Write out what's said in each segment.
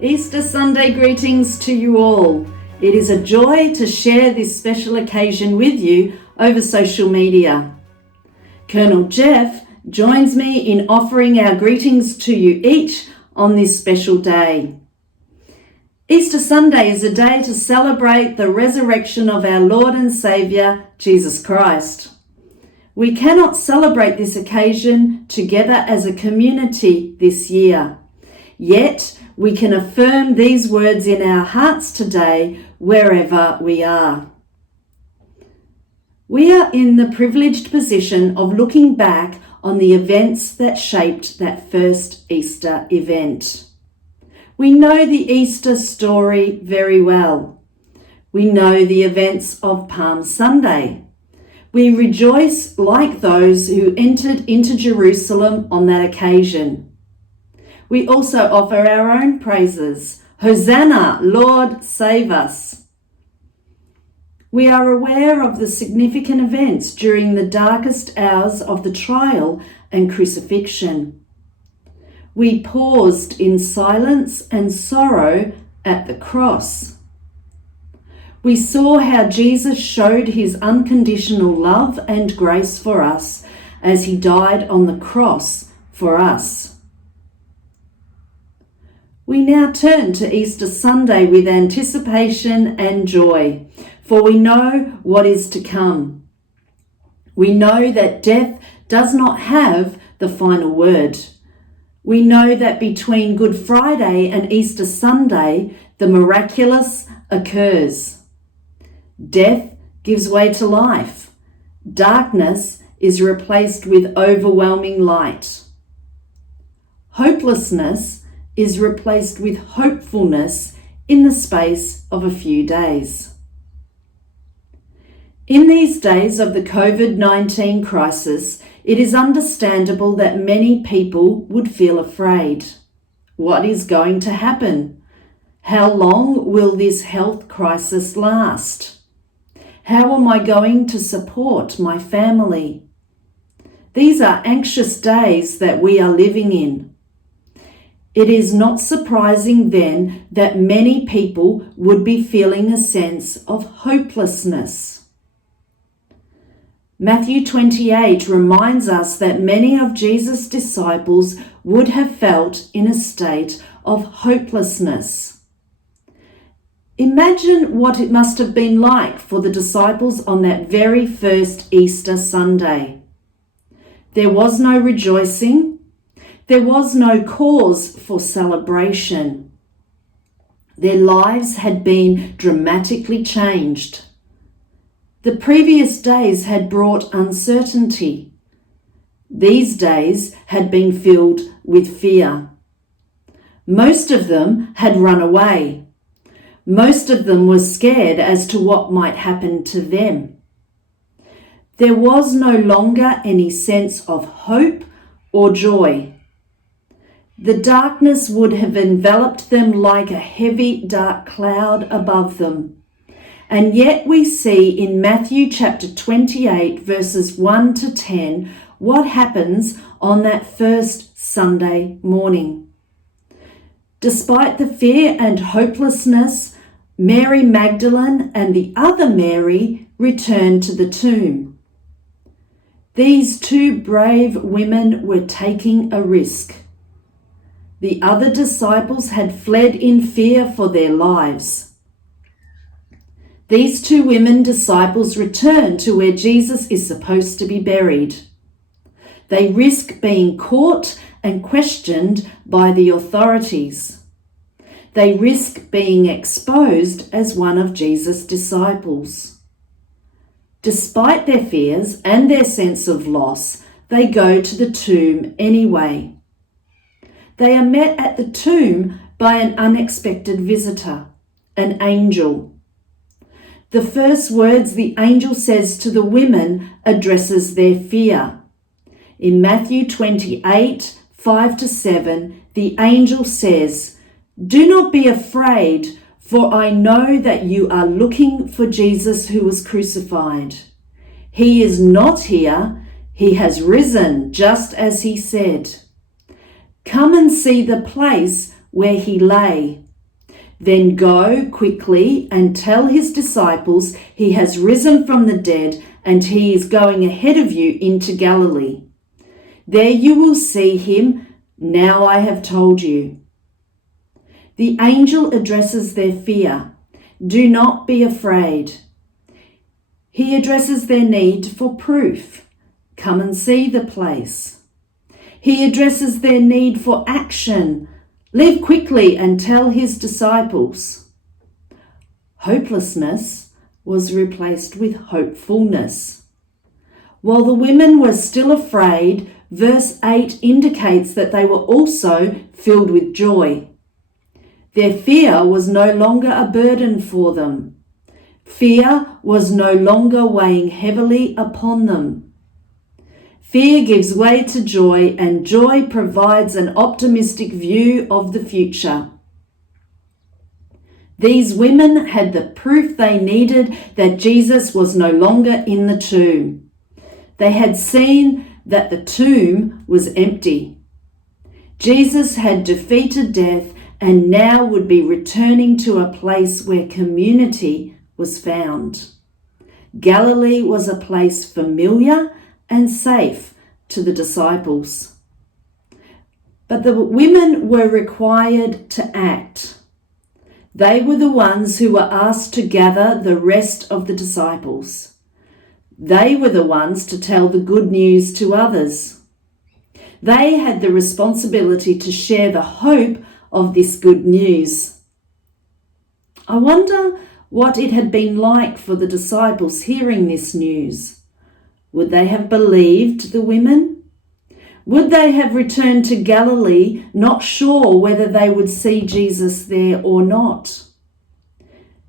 Easter Sunday greetings to you all. It is a joy to share this special occasion with you over social media. Colonel Jeff joins me in offering our greetings to you each on this special day. Easter Sunday is a day to celebrate the resurrection of our Lord and Saviour, Jesus Christ. We cannot celebrate this occasion together as a community this year. Yet, we can affirm these words in our hearts today, wherever we are. We are in the privileged position of looking back on the events that shaped that first Easter event. We know the Easter story very well. We know the events of Palm Sunday. We rejoice like those who entered into Jerusalem on that occasion. We also offer our own praises. Hosanna, Lord, save us. We are aware of the significant events during the darkest hours of the trial and crucifixion. We paused in silence and sorrow at the cross. We saw how Jesus showed his unconditional love and grace for us as he died on the cross for us. We now turn to Easter Sunday with anticipation and joy, for we know what is to come. We know that death does not have the final word. We know that between Good Friday and Easter Sunday, the miraculous occurs. Death gives way to life. Darkness is replaced with overwhelming light. Hopelessness is replaced with hopefulness in the space of a few days. In these days of the COVID-19 crisis, it is understandable that many people would feel afraid. What is going to happen? How long will this health crisis last? How am I going to support my family? These are anxious days that we are living in. It is not surprising then that many people would be feeling a sense of hopelessness. Matthew 28 reminds us that many of Jesus' disciples would have felt in a state of hopelessness. Imagine what it must have been like for the disciples on that very first Easter Sunday. There was no rejoicing. There was no cause for celebration. Their lives had been dramatically changed. The previous days had brought uncertainty. These days had been filled with fear. Most of them had run away. Most of them were scared as to what might happen to them. There was no longer any sense of hope or joy. The darkness would have enveloped them like a heavy dark cloud above them. And yet we see in Matthew chapter 28 verses 1 to 10 what happens on that first Sunday morning. Despite the fear and hopelessness, Mary Magdalene and the other Mary returned to the tomb. These two brave women were taking a risk. The other disciples had fled in fear for their lives. These two women disciples return to where Jesus is supposed to be buried. They risk being caught and questioned by the authorities. They risk being exposed as one of Jesus' disciples. Despite their fears and their sense of loss, they go to the tomb anyway. They are met at the tomb by an unexpected visitor, an angel. The first words the angel says to the women addresses their fear. In Matthew 28, 5-7, the angel says, "Do not be afraid, for I know that you are looking for Jesus who was crucified. He is not here. He has risen, just as he said. Come and see the place where he lay. Then go quickly and tell his disciples he has risen from the dead and he is going ahead of you into Galilee. There you will see him. Now I have told you." The angel addresses their fear. Do not be afraid. He addresses their need for proof. Come and see the place. He addresses their need for action. Leave quickly and tell his disciples. Hopelessness was replaced with hopefulness. While the women were still afraid, verse 8 indicates that they were also filled with joy. Their fear was no longer a burden for them. Fear was no longer weighing heavily upon them. Fear gives way to joy, and joy provides an optimistic view of the future. These women had the proof they needed that Jesus was no longer in the tomb. They had seen that the tomb was empty. Jesus had defeated death and now would be returning to a place where community was found. Galilee was a place familiar and safe to the disciples. But the women were required to act. They were the ones who were asked to gather the rest of the disciples. They were the ones to tell the good news to others. They had the responsibility to share the hope of this good news. I wonder what it had been like for the disciples hearing this news. Would they have believed the women? Would they have returned to Galilee, not sure whether they would see Jesus there or not?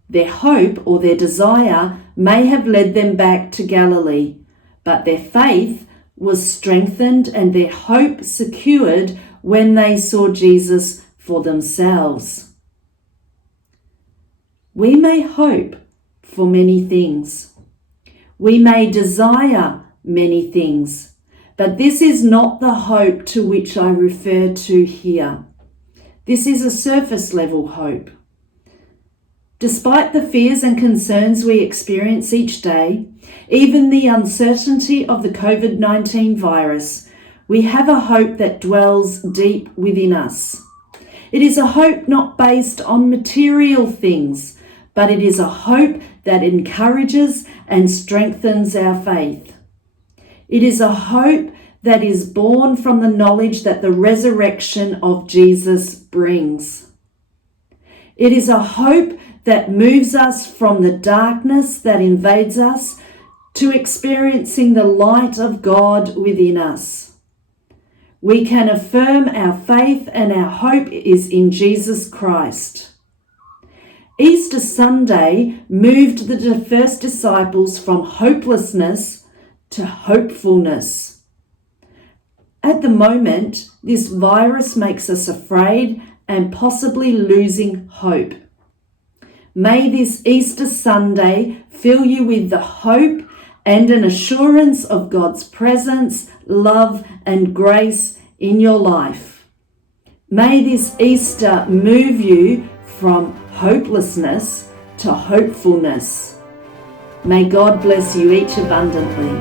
Their hope or their desire may have led them back to Galilee, but their faith was strengthened and their hope secured when they saw Jesus for themselves. We may hope for many things. We may desire many things, but this is not the hope to which I refer to here. This is a surface level hope. Despite the fears and concerns we experience each day, even the uncertainty of the COVID-19 virus, we have a hope that dwells deep within us. It is a hope not based on material things, but it is a hope that encourages and strengthens our faith. It is a hope that is born from the knowledge that the resurrection of Jesus brings. It is a hope that moves us from the darkness that invades us to experiencing the light of God within us. We can affirm our faith and our hope is in Jesus Christ. Easter Sunday moved the first disciples from hopelessness to hopefulness. At the moment, this virus makes us afraid and possibly losing hope. May this Easter Sunday fill you with the hope and an assurance of God's presence, love, and grace in your life. May this Easter move you from hopelessness to hopefulness. May God bless you each abundantly.